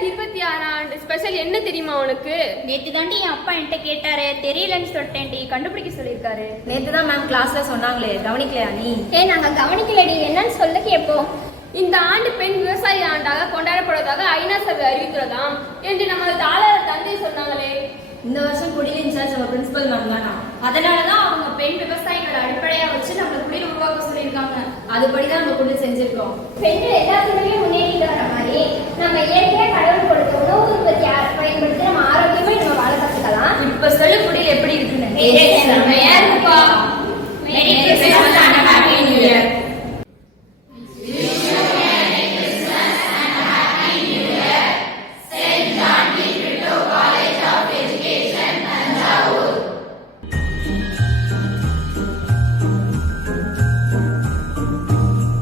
2026 ஆண்டு ஸ்பெஷல் என்ன தெரியுமா உனக்கு? நேத்து தாண்டி என் அப்பா என்கிட்ட கேட்டாரு, தெரியலன்னு சொல்லிட்டேன்டி, கண்டுபிடிக்க சொல்லியிருக்காரு. நேத்து தான் மேம் கிளாஸ்ல சொன்னாங்களே, கவனிக்கலையா நீ? நாங்க கவனிக்கலடி, என்னன்னு சொல்ல கேட்போம். இந்த ஆண்டு பெண் விவசாய ஆண்டாக கொண்டாடப்படுவதாக ஐநா சபை அறிவித்துள்ளதாம் என்று நமது தாளர் தந்தை சொன்னாங்களே. இந்த வருஷம் குடில் இன்சார்ஜ் நம்ம பிரின்சிபல் மேம் தானா? அதனாலதான் அவங்க பெண் விவசாயிகளை அடிப்படையா வச்சு நம்ம குடில் உருவாக்க சொல்லியிருக்காங்க. அதுபடிதான் நம்ம குடில் செஞ்சிருக்கோம். பெண்கள் எல்லாத்துலயுமே முன்னேறிட்டு வர மாதிரி நம்ம இயற்கையா கடவுள் கொடுத்த உணவு உற்பத்தி பயன்படுத்தி நம்ம ஆரோக்கியமா நம்ம வாழ கத்துக்கலாம். இப்ப சொல்லு குடில் எப்படி இருக்குன்னு. செம்மையா இருக்கு.